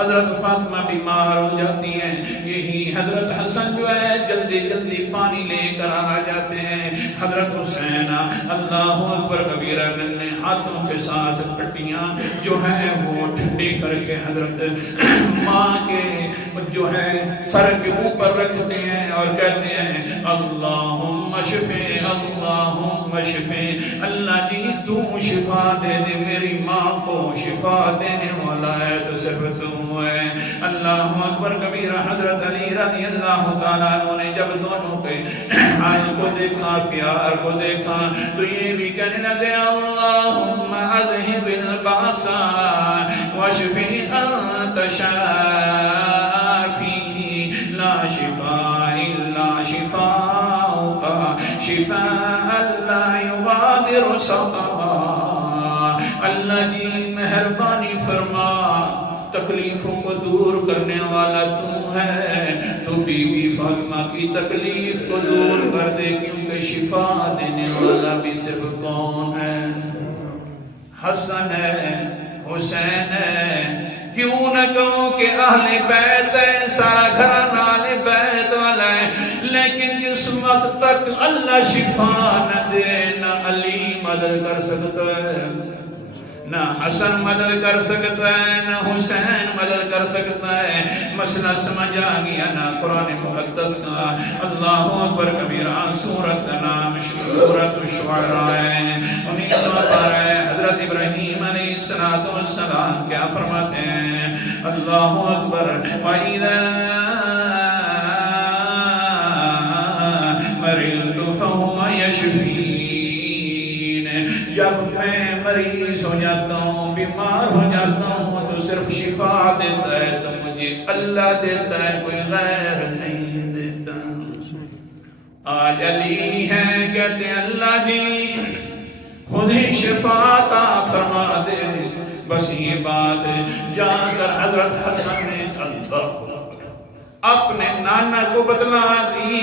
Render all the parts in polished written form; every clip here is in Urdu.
حضرت فاطمہ بیمار ہو جاتی ہیں، یہی حضرت حسن جو ہے جلدی جلدی پانی لے کر آ جاتے ہیں۔ حضرت حسین اللہ اکبر کبیرہ نے ہاتھوں کے ساتھ پٹیاں جو ہے وہ ٹھنڈی کر کے حضرت ماں کے جو ہے سر کے اوپر رکھتے ہیں اور کہتے ہیں اللہم شفی اللہم شفی، اللہ جی تو شفا دے دے، میری ماں کو شفا دینے والا ہے تو صرف تو ہے۔ اللہ اکبر کبیرہ۔ حضرت علی رضی اللہ تعالیٰ عنہ نے جب دونوں کے حال کو دیکھا، پیار کو دیکھا، تو یہ بھی کہنے لگے اللہم اذہب الباس واشفی انت شافی لا شفاء الا شفاؤک شفاء لا یغادر سقما۔ اللہ جی مہربانی فرما، تکلیفوں کو دور کرنے والا تو ہے، تو بی بی فاطمہ کی تکلیف کو دور کر دے، کیونکہ شفا دینے والا بھی صرف کون ہے؟ حسن ہے، حسین ہے۔ کیوں نہ کہوں کہ اہل بیت ہے، سارا گھرانہ اہل بیت والا ہے، لیکن جس وقت تک اللہ شفا نہ دے، نہ علی مدد کر سکتا ہے، نہ حسن مدد کر سکتا ہے، نہ حسین مدد کر سکتا ہے۔ مسئلہ سمجھ آ گیا نا؟ قرآن مقدس کا اللہ اکبر کبیرہ سورت کا نام سورت الشعراء ہے، 19 پارہ ہے۔ حضرت ابراہیم علیہ السلام کیا فرماتے ہیں؟ اللہ اکبر وَإِذَا مَرِضْتُ فَهُوَ يَشْفِينِ، جب میں مریض ہو جاتا ہوں، بیمار ہو جاتا ہوں، تو صرف شفا دیتا ہے تو مجھے اللہ دیتا ہے، کوئی غیر نہیں دیتا۔ آج علی ہیں کہتے ہیں اللہ جی خود ہی شفا عطا فرما دے۔ بس یہ بات جا کر حضرت حسن نے اپنے نانا کو بتلا دی،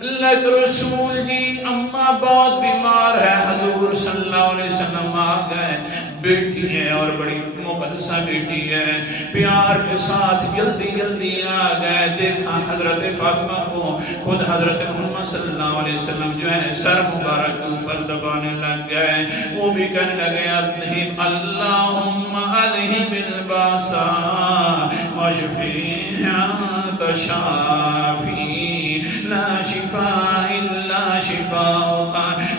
اللہ کے رسول جی اماں بہت بیمار ہے، حضور صلی اللہ علیہ وسلم آ گئے، بیٹی ہے اور بڑی مقدسہ بیٹی ہے، پیار کے ساتھ جلدی جلدی آ گئے۔ دیکھا حضرت فاطمہ کو خود حضرت محمد صلی اللہ علیہ وسلم جو ہے سر مبارک اوپر دبانے لگ گئے، وہ بھی کہنے لگے اذہب اللہم اذہب الباس واشفی انت شافی لا شفاء الا شفاؤک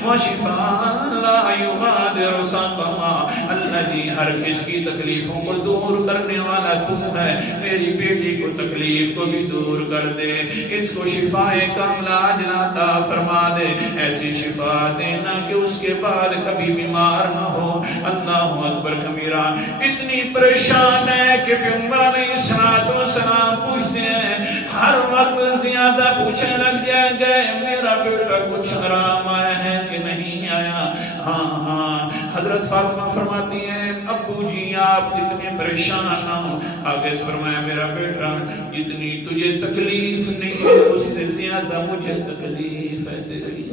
وشفاء لا یغادر سقما۔ اللہ جی ہر کس کی تکلیفوں کو دور کرنے والا تو ہے، میری بیٹی کو تکلیف کو بھی دور کر دے، اس کو شفاء کاملہ عاجلہ عطا فرما دے، ایسی شفا دینا کہ اس کے بعد کبھی بیمار نہ ہو۔ اللہ اکبر کبیرہ۔ اتنی پریشان ہے کہ پیغمبر علیہ السلام پوچھتے ہیں، ہر وقت زیادہ پوچھنے لگ گئے میرا بیٹا کچھ آرام آیا ہے کہ نہیں آیا؟ ہاں ہاں۔ حضرت فاطمہ فرماتی ہیں ابو جی آپ اتنے پریشان نہ ہو، آگے سے فرمایا میرا بیٹا جتنی تجھے تکلیف نہیں ہے اس سے زیادہ مجھے تکلیف ہے تیری۔